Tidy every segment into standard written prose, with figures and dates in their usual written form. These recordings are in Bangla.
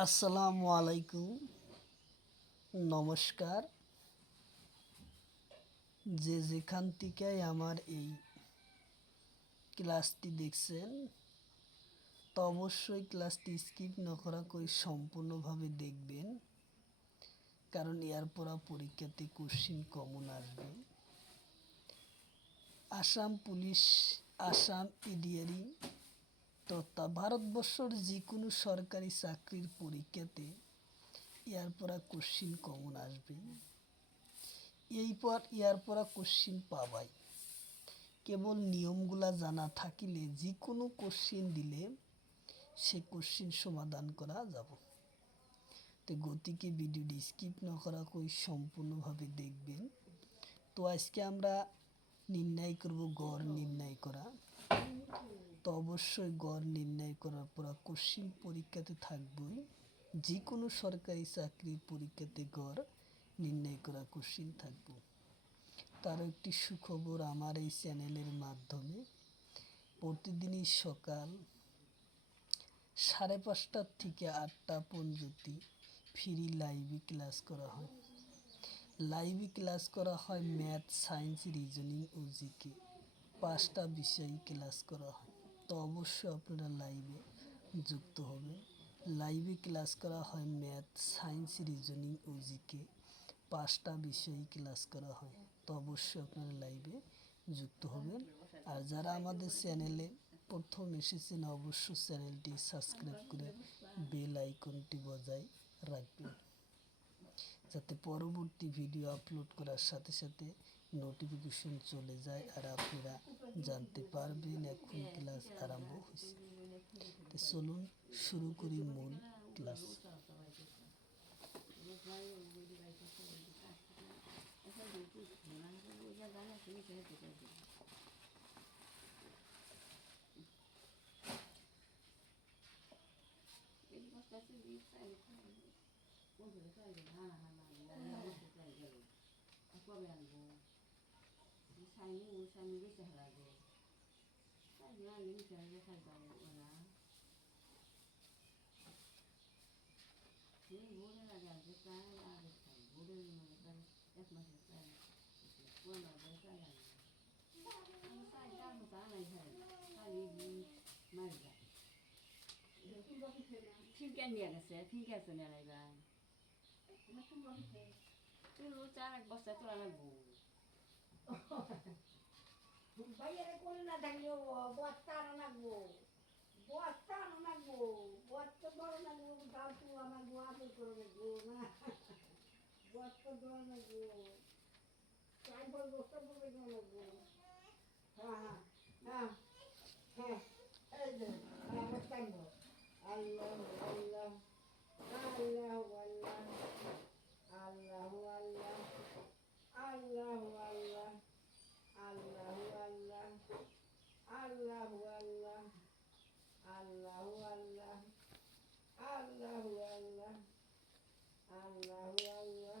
আসসালামু আলাইকুম, নমস্কার। যে যেখান থেকে আমার এই ক্লাসটি দেখছেন, তো অবশ্যই ক্লাসটি স্কিপ না করা করে সম্পূর্ণভাবে দেখবেন, কারণ এর পরা পরীক্ষাতে কোশ্চিন কমন আসবে। আসাম পুলিশ, আসাম ইডিয়ারি তথা ভারতবর্ষের যে কোনো সরকারি চাকরির পরীক্ষাতে এর পরা কোশ্চিন কমন আসবে। ইয়ার পরা কোশ্চিন পাবাই। কেবল নিয়মগুলা জানা থাকিলে যে কোনো কোশ্চিন দিলে সে কোশ্চিন সমাধান করা যাব। তো গতিকে ভিডিওটি স্কিপ না করা কই সম্পূর্ণভাবে দেখবেন। তো আজকে আমরা নির্ণয় করব গড় নির্ণয় করা। তো অবশ্যই গড় নির্ণয় করার পর কোশ্চিন পরীক্ষাতে থাকবই। যে কোনো সরকারি চাকরির পরীক্ষাতে গড় নির্ণয় করা কোশ্চিন থাকবে। তার একটি সুখবর, আমার এই চ্যানেলের মাধ্যমে প্রতিদিনই সকাল 5:30 থেকে 8টা পর্যন্ত ফ্রি লাইভে ক্লাস করা হয়। লাইভে ক্লাস করা হয় ম্যাথ, সায়েন্স, রিজনিং ও জিকে 5টা বিষয় ক্লাস করা হয়। তো অবশ্যই আপনারা লাইভে যুক্ত হবেন। লাইভে ক্লাস করা হয় ম্যাথ, সায়েন্স, রিজনিং ও জিকে 5টা বিষয় ক্লাস করা হয়। তো অবশ্যই আপনারা লাইভে যুক্ত হবেন। আর যারা আমাদের চ্যানেলে প্রথম এসেছেন, অবশ্যই চ্যানেলটি সাবস্ক্রাইব করে বেল আইকনটি বজায় রাখবেন, যাতে পরবর্তী ভিডিও আপলোড করার সাথে সাথে নোটিফিকেশন চলে যায় আর আপনারা জানতে পারবেন এখন ক্লাস আরম্ভ হয়েছে। তো চলুন শুরু করি মূল ক্লাস। ফিঙ্কার নিয়ে গেছে ফিঙ্কার তো নিয়ে লাইবা তুই চার এক বস্তা তোলা লাগবো বাইরে করে না থাকলেও বস্তা আনা লাগবো, বস্তা আনা লাগবো, বস্তা বড় লাগবো, তাও তো আমার গোয়াতে করে লাগবো না, বস্তা বড় লাগবো, চাই বড় বস্তা বড় লাগবো। হ্যাঁ হ্যাঁ হ্যাঁ হ্যাঁ, এই যে বস্তা আনবো। আল্লাহ আল্লাহ আল্লাহ আল্লাহ আল্লাহ আল্লাহ আল্লাহ আল্লাহ আল্লাহ আল্লাহু আল্লাহ আল্লাহু আল্লাহ আল্লাহু আল্লাহ আল্লাহু আল্লাহ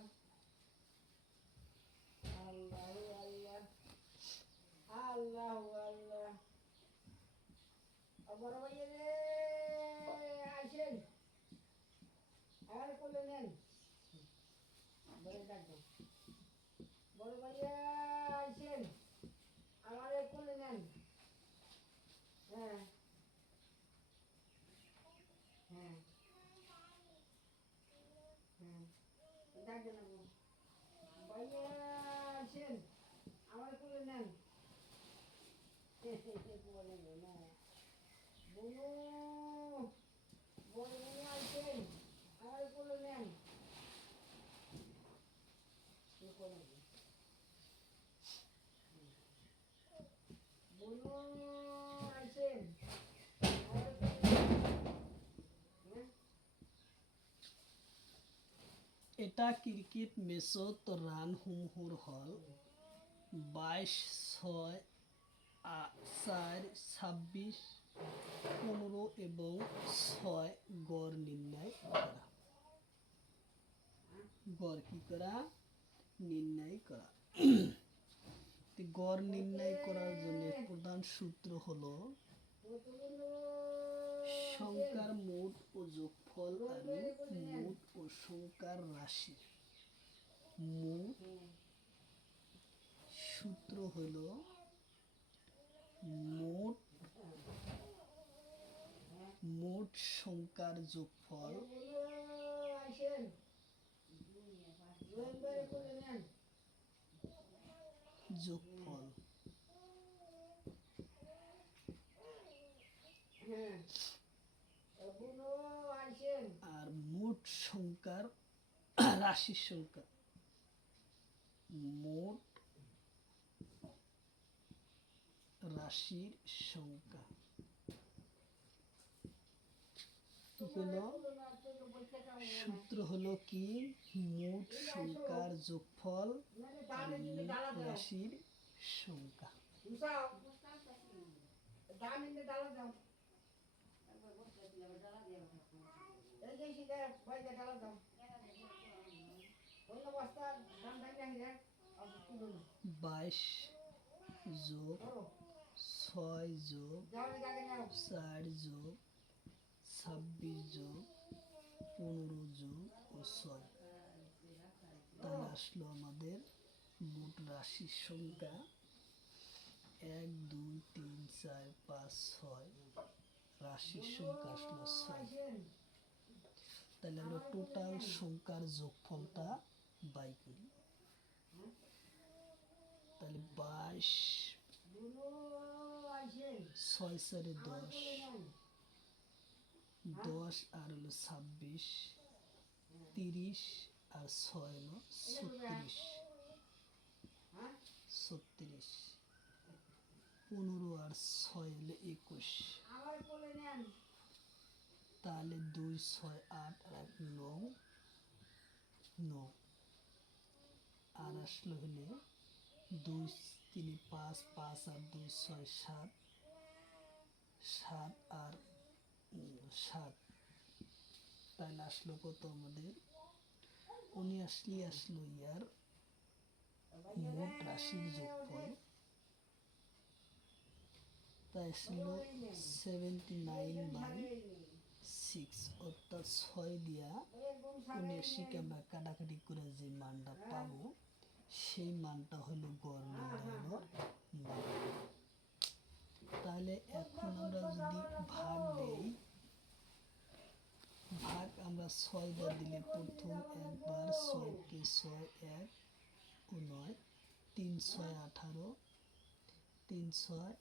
আল্লাহু আল্লাহ আল্লাহু আল্লাহ। বড় ভাইয়া রে আসেন, আর কোলে নেন, বড় ডাকবো, বড় ভাইয়া আসেন, আমার কোলে নেন। হ্যাঁ হ্যাঁ হ্যাঁ, ডাকবেন না, ভাইয়া আসেন, আমার কোলে নেন। বলে না বুনু, বড় বুনু আসেন, আমার কোলে নেন। বুনু আসেন, আমার কোলে নেন। এটা ক্রিকেট ম্যাচত রানসমূহৰ হ'ল 22, 6, 4, 26, 15 এবং 6 গড় নির্ণয় করা। গড় কি করা? নির্ণয় করা। গড় নির্ণয় করার জন্য প্রধান সূত্র হলো সংখ্যার মোট ও যোগফল আৰু মোট ও সংখ্যার রাশি। মোট সূত্র হলো মোট সংখ্যার যোগফল যোগফল আর মোট সংখ্যার রাশির সংখ্যা। মোট রাশির সংখ্যা হলো সূত্র হলো কি মোট সংখ্যার যোগফল আর মোট রাশির সংখ্যা। বাইশ যোগ 6 যোগ 4 যোগ 26 যোগ 15 যোগ ও 6, তাহলে আসলো আমাদের মোট রাশির সংখ্যা 1 2 3 4 5 6। রাশির সংখ্যা আসলো 6। তাহলে আমরা টোটাল সংখ্যার যোগফলটা বাই করি। তাহলে 22 6 4 10, 10 আর হলো 26, 30 আর 6 হলো 36, 36, 15 আর 6 হলো 21। তাহলে 2 6 8 আর 9 9 আর আসলো হলে 2 3 5 5 আর 2 6 7 7 আর 7। তাহলে আসলো কত আমাদের 79 আসলো ইয়ার মোট রাশির যোগফল। তাই আসলো 79/6, অর্থাৎ 6 দিয়া 79কে আমরা কাটাকাটি করে যে মানটা পাবো সেই মানটা হলো গড় নির্ণয়ের মান। তাহলে এখন আমরা যদি ভাগ দেই, ভাগ আমরা 6 দিয়ে দিলে প্রথম একবার 6 কে 6 1 ও 9, 3 6 18, 3 6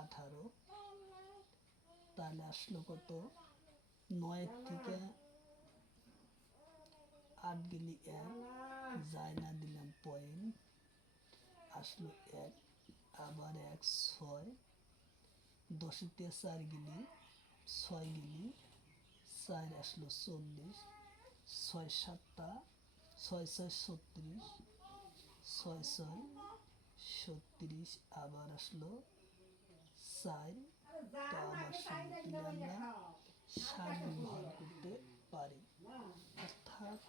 18। তাহলে আসলো কত 9 থেকে 8 গেলি 1, যায় না দিলাম পয়েন্ট, আসলো 1, আবার 1 6, 10 থেকে 4 গেলি 6 গেলি 4 আসলো 40, 6 7 6 6 36, 6 6 36, আবার আসলো 4। তো আবার সবগুলো আমরা 7 ব্যবহার করতে পারি, অর্থাৎ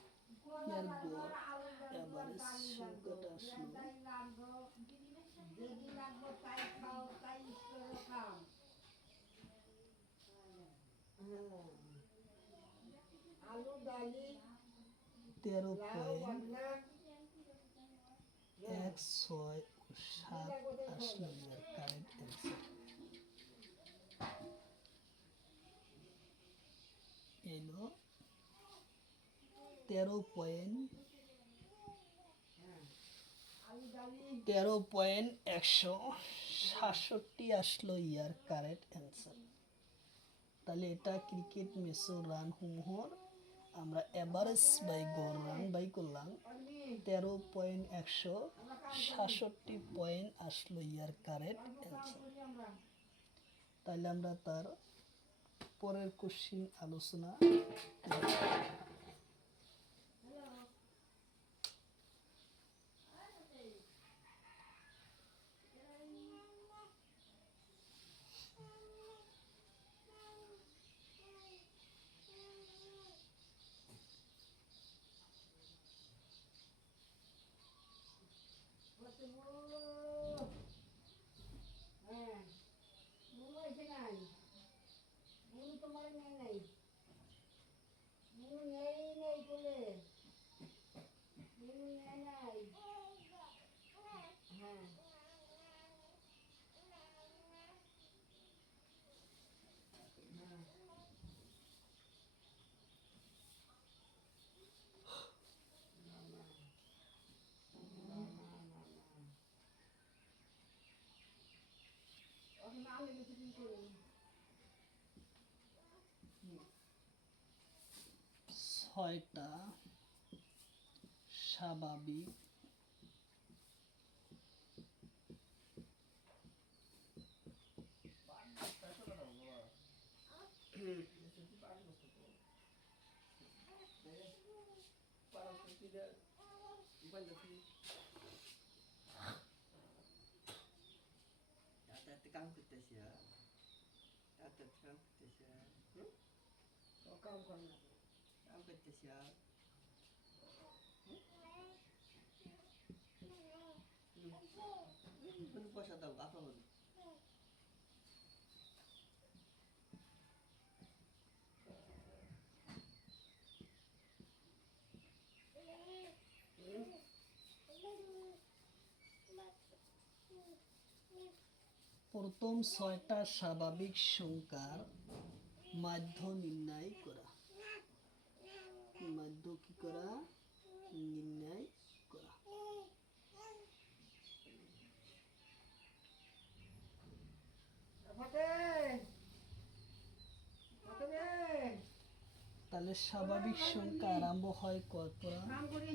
এর গড় এভারেজ সংখ্যাটা আসলো আলু ডালি 13.16 ও 7 আসলো এর কারেক্ট অ্যান্সার। এলো 13.167 আসলো ইয়ার কারেক্ট অ্যান্সার। তাহলে এটা ক্রিকেট ম্যাচের রান সমূহর আমরা এভারেজ বাই গড় রান বাই করলাম, 13.167 পয়েন্ট আসলো ইয়ার কারেক্ট অ্যান্সার। তাহলে আমরা তার পরের কোশ্চিন আলোচনা করব। ছয়টা স্বাভাবিক কাম করতেছি কাম করতেছি কাম কর না কাম করতেছি পয়সা দাও আপা বলি প্রথম ছয়টা স্বাভাবিক সংখ্যার মাধ্য নির্ণয় করা। মাধ্য কি করা? নির্ণয় করা। ফতে ফতে রে তাহলে স্বাভাবিক সংখ্যা আরম্ভ হয় কত দ্বারা? কাম করি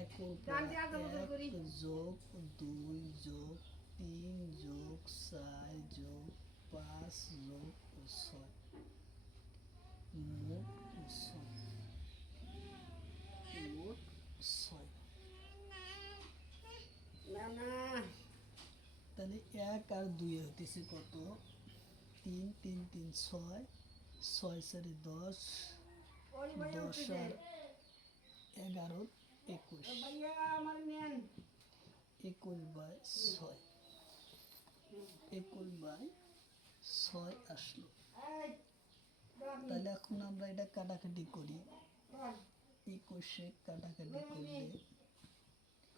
একের পর গান দিয়ে আগে বদল করি। এক যোগ 2 যোগ 3 যোগ 4 যোগ 5 যোগ 6 মোট 6 না না তাহলে 1 আর 2 হইতেছে কত? 3 3 3 6 6 4 10 ওই ভাইয়া 10 উঠেছে আর 11 21 ভাইয়া আমার নেন 21 বাই 6 21 বাই 6 আসলো। এই দাম তাহলে এখন আমরা এটা কাটাকাটি করি। কর 21 কাটাকাটি করলে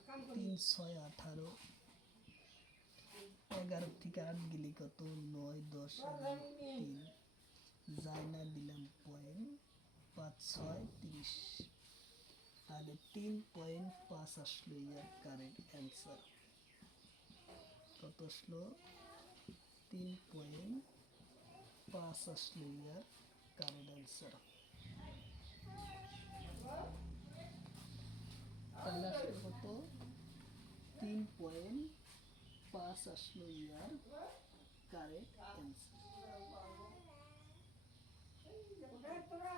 কাম করি 3 6 18 11 থেকে 8 গেলে কত? 9 10 11 3 যায় না দিলাম পয়েন্ট 5 6 30। তাহলে 3.5 আসলো ইয়ার কারেক্ট অ্যান্সার। কত আসলো? 3.5 আসলো ইয়ার কারেক্ট অ্যান্সার। তাহলে আসলো কত? 3.5 আসলো ইয়ার কারেক্ট অ্যান্সার। কোথায় তোরা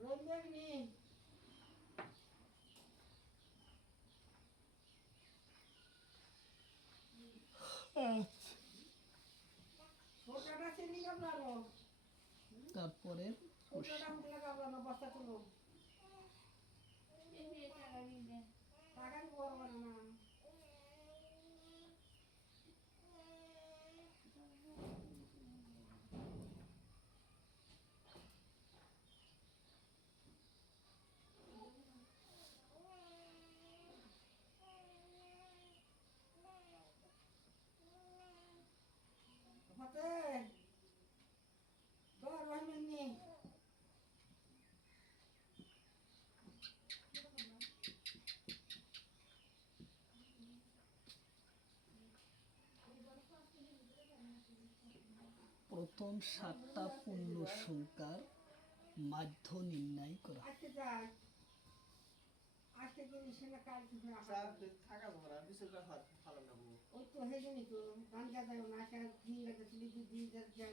রইলেন নি ছোটটা চিনি কামলানো তারপরে ছোটটা উঠলে কামলানো বস্তা তুলো টাকা বড় বড় না ফতে ধর রহিমেন নি প্রথম 7টা পূর্ণ সংখ্যার মাধ্য নির্ণয় করা। আজকে যাই আজকে করিস না কাল কিছু থাকা ভরা বিশেষ ভালো লাগবো ওই তো হয়ে জানি তো গান গাজাই না আজকে দিন গাজা ছিল দিন গাজা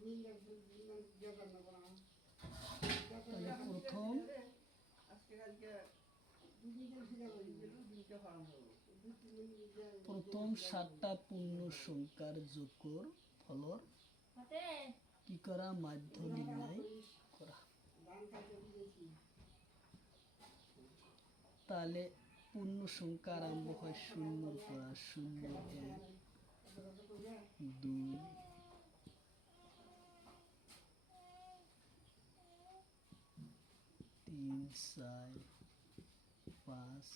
দিন গাজা জগন না বলা তাহলে প্রথম আজকে কালকে দুদিন গাজা ছিল দিনকে হরণ হবো প্রথম 7টা পূর্ণ সংখ্যার যোগের ফলর কি করা? মাধ্য নির্ণয় করা। গান গাজা দিয়েছি তাহলে পূর্ণ সংখ্যা আরম্ভ হয় 0 করা। 0 1 2 3 4 5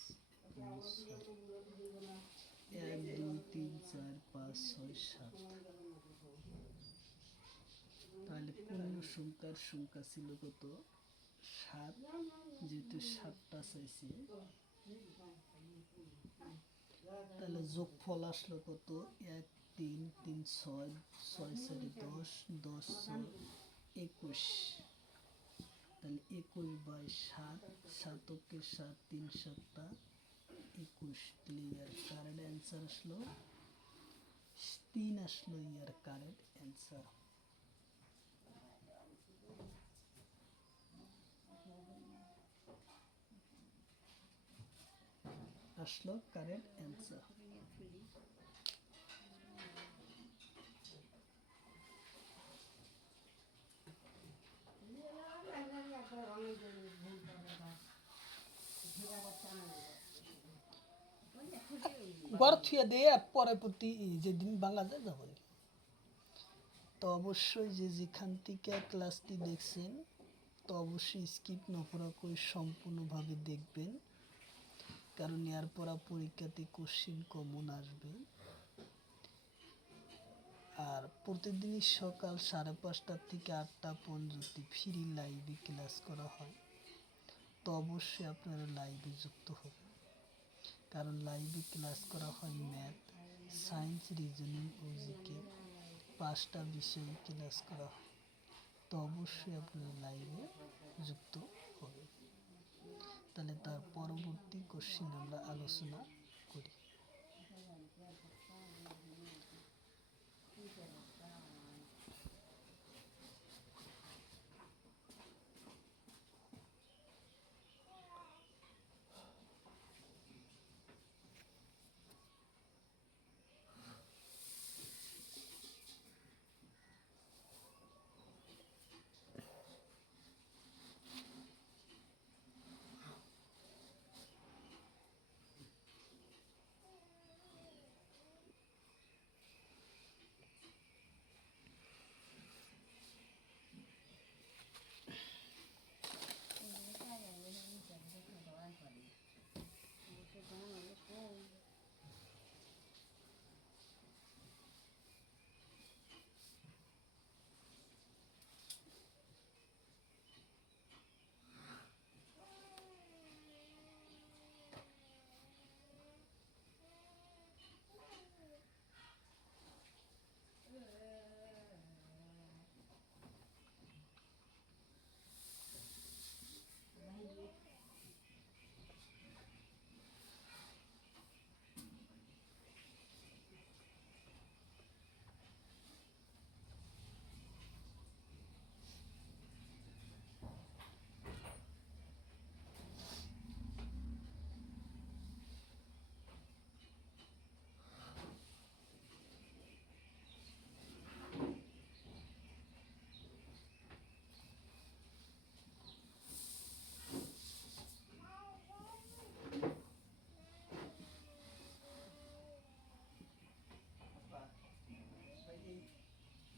1 2 3 4 5 6 7। তাহলে পূর্ণ সংখ্যার সংখ্যা ছিল কত? 7। যেহেতু 7টা চাইছি তাহলে যোগফল আসলো কত? 1 3 3 6 6 4 10 10 6 21। তাহলে 21/7, 7 3 7 21, তাহলে ইয়ার কারেক্ট অ্যান্সার আসলো 3 আসলো ইয়ার কারেক্ট অ্যান্সার। আসলো কারেক্ট অ্যান্সার। ঘর থুয়ে দিয়ে পরে প্রতি যেদিন বাংলাদেশ যাবেন, তো অবশ্যই যে যেখান থেকে ক্লাসটি দেখছেন তো অবশ্যই স্কিপ না করে সম্পূর্ণভাবে দেখবেন, কারণ এর পরা পরীক্ষাতে কোশ্চিন কমন আসবে। আর প্রতিদিনই সকাল 5:30 থেকে 8টা পর্যন্ত ফ্রি লাইভে ক্লাস করা হয়, তো অবশ্যই আপনারা লাইভে যুক্ত হবেন, কারণ লাইভে ক্লাস করা হয় ম্যাথ, সায়েন্স, রিজনিং ও জিকে 5টা বিষয়ে ক্লাস করা হয়, তো অবশ্যই আপনারা লাইভে যুক্ত হবেন। তাহলে তার পরবর্তী কোশ্চিন আমরা আলোচনা করি।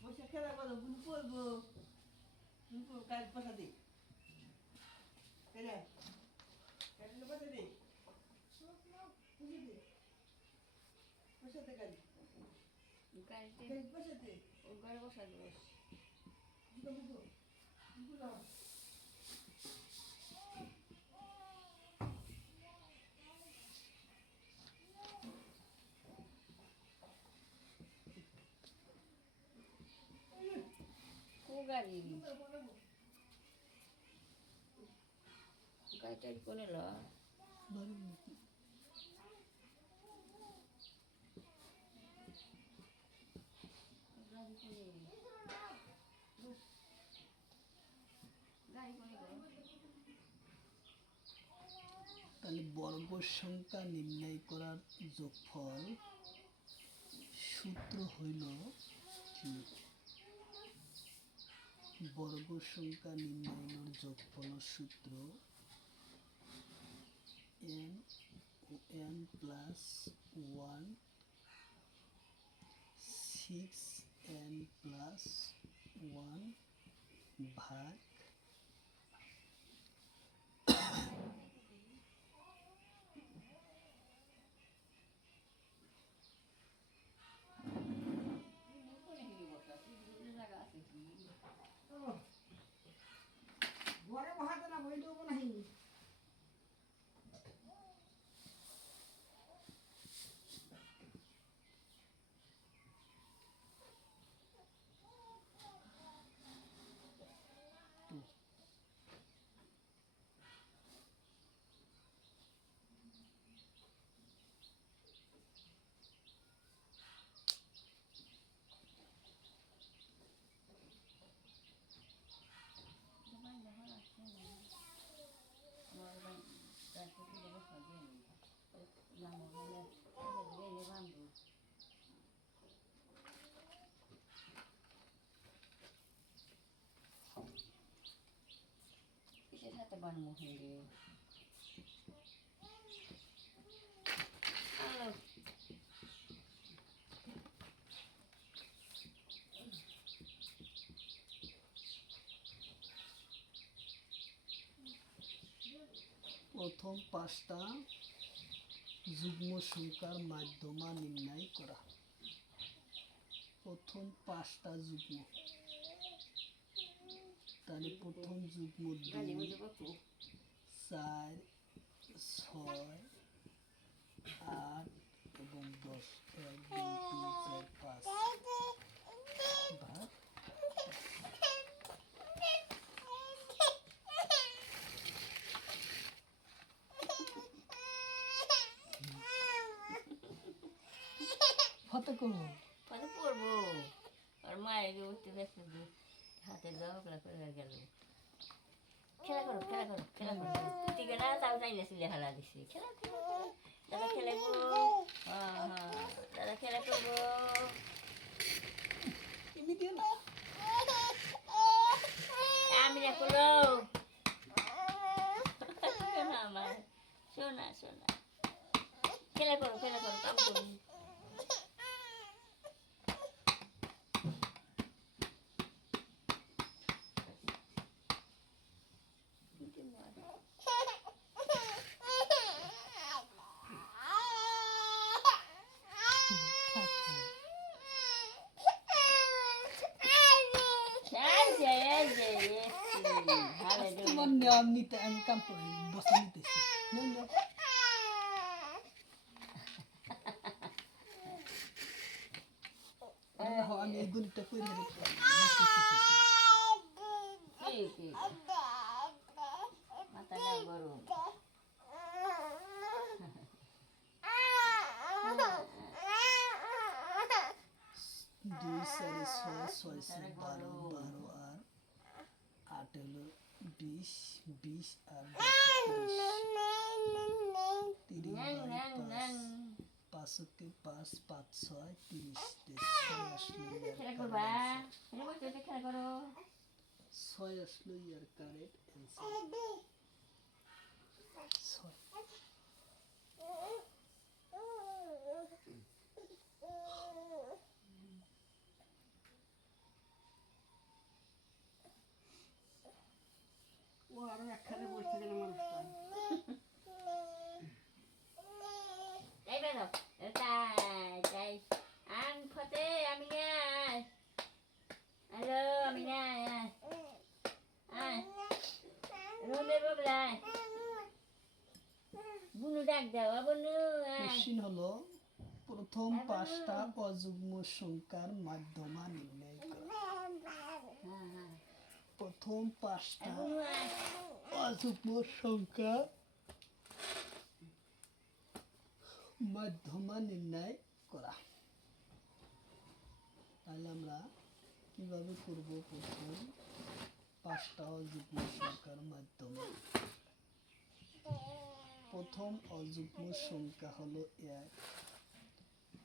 বসে খেলা করো, বুঝ পড়বো, কাজ পয়সা দিই, কেনে কেনে পয়সা দিই, পয়সা দে কাজ, পয়সা দে, ঘরে বসা দেবো। গাড়ি গাড়িটার কোনে ল তাহলে বর্গ সংখ্যা নির্ণয় করার যোগফল সূত্র হইল কি? বর্গ সংখ্যা নির্ণয়ের যোগফল সূত্র n ও n প্লাস 1 6n প্লাস 1 ভাগ ঘরে বহাতে না বই দেবো নাহি। হাতে বানমু হিন্দি আলো প্রথম পাঁচটা যুগ্ম সংখ্যার মাধ্যমা নির্ণয় করা। প্রথম পাঁচটা যুগ্ম, তাহলে প্রথম যুগ্ম গালি 2, বুঝে কত 4, 6, 8 এবং 10। 1, 2, 3, 4, 5 ভাগ হতে করবো। কত পড়বো আর মায়ের উঠতে দেখতে হাতে জগলা করে গেল খেলা করো খেলা করো খেলা করো তুই না তাও চাই না সিলে হালা দিছি খেলা খেলা দাদা খেলাবো দাদা খেলা করবো এমনি না আমি না করো শোনা আমার শোনা শোনা খেলা করো কাম করো তোমার নাম নিতে আমি কাম করি, বসে নিতেছি। আমি এই গণিতটা করে মাথাটা গরম 2, 4, 6, 6, 12, 12 আর 8 হলো 20, 20 আর 30, 5 কে 5, 5, 6, 30, 6 আসলো খেলা করবা খেলা করো 6 আসলো ইয়ার কারেক্ট অ্যান্সার 6। ও আরো একখানে বসে গেল মানুষটা যাই বেরো তাই যাই আন ফতে আমি নাই হ্যালো আমি নাই আয় রোলে বগলাই বুনু ডাক দাও বুনু কোশ্চিন হলো প্রথম পাঁচটা অযুগ্ম সংখ্যার মাধ্যমা নির্ণয় করা। প্রথম পাঁচটা অযুগ্ম সংখ্যা মাধ্যমা নির্ণয় করা। তাহলে আমরা কিভাবে করব? প্রথম পাঁচটা অযুগ্ম সংখ্যার মাধ্যমে প্রথম অযুগ্ম সংখ্যা হলো 1,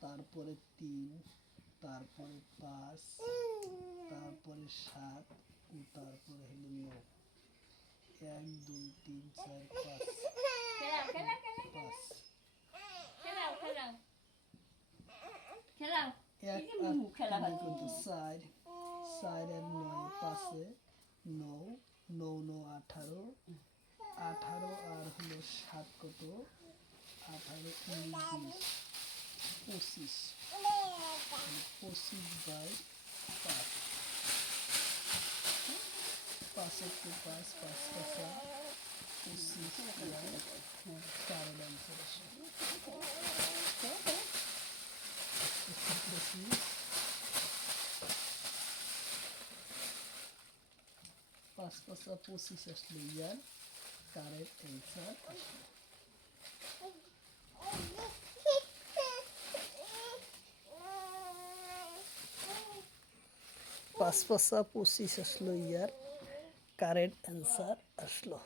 তারপরে 3, তারপরে 5, তারপরে 7 ও তারপরে হলো 9। 1, 2, 3, 4, 5 খেলাও খেলা খেলা 5 খেলাও খেলাও খেলাও 1 আর 3 কত? 4, 4 আর 9 5 9, 9 9 18, 18 আর হলো 7 কত? 18 19 20, 25/5 5 কে 5 5 5 25 কারেন্ট অ্যান্সার আসে 5 5 25 আসলে ইয়ার কারেক্ট অ্যান্সার আসলো। 5 5 25 আসলো ইয়ার কারেক্ট অ্যান্সার আসলো।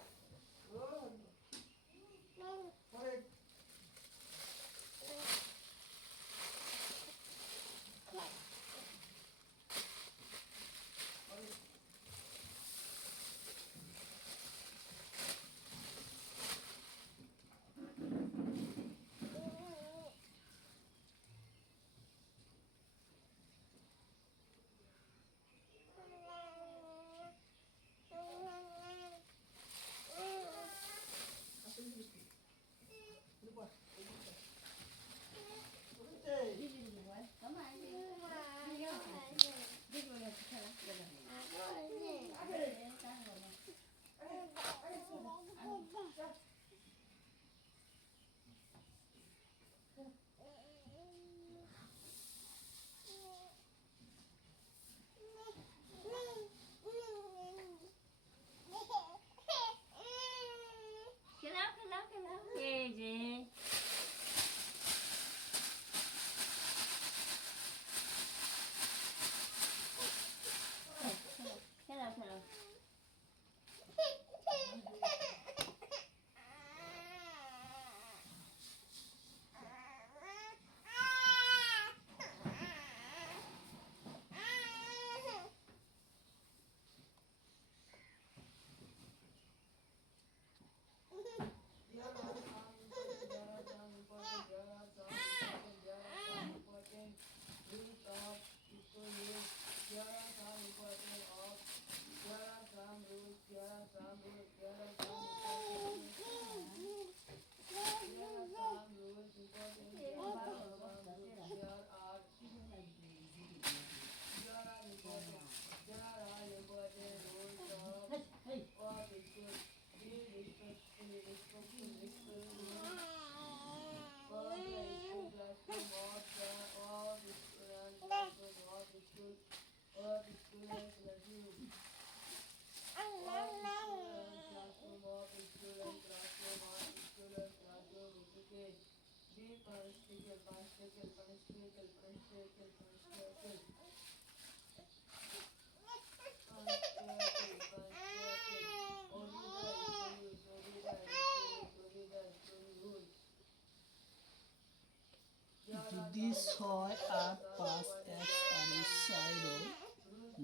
যদি 6, 8, 5, x আৰু 4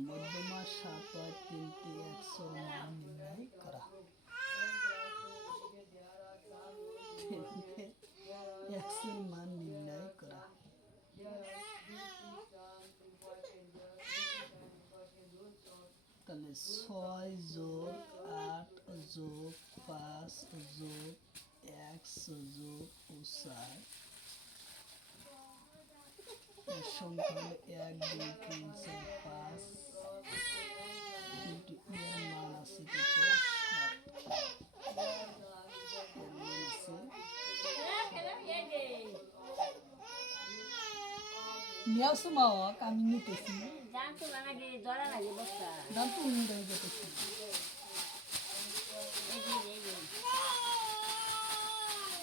মধ্যমা 7 হয় তেন্তে x এর মান নির্ণয় করা। x এর মান নির্ণয় করা। তাহলে 6 যোগ 8 যোগ 5 যোগ x যোগ 4 এর সংখ্যা হলো 1, 2, 3, 4, 5 কিন্তু এর মান আছে কত? 7 নিয়ে আসো মা, আমি নিতেছি। দাম তো লাগে ধরা লাগে বস্তা দাম তো উড়ে যেতেছি।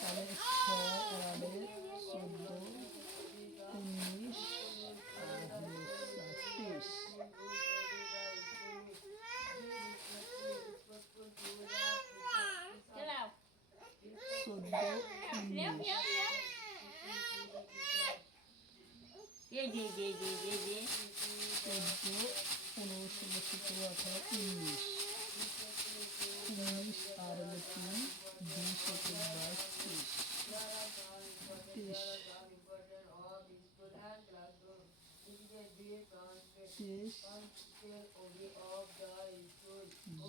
তাহলে 6 ওয়ার্ডে 14, 19 আর হলো 23। খেলাও 14, 19 এই যে 14, 15, 16, 17, 18, 19 19 আর হলো 3, 2, 7, 22, 23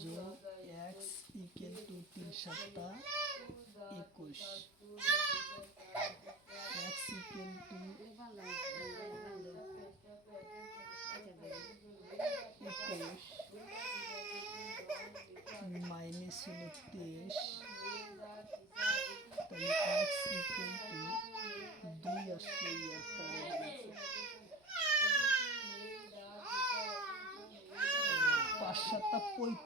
যোগ x equal to 3 7 21 x equal to 21 minus হলো 23 তাহলে x ইকুয়াল টু 2 আসলে ইয়ার কারণ 5 7 35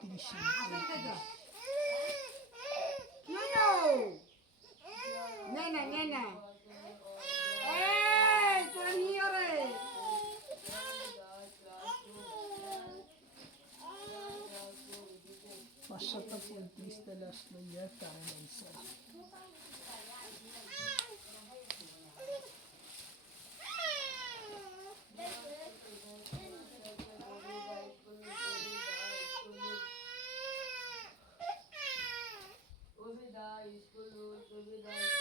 Nena. ¡Ey! ¡Tú eres mío, re! 5 7 35 তাহলে আসলে ইয়ার কারণ আনসার। School,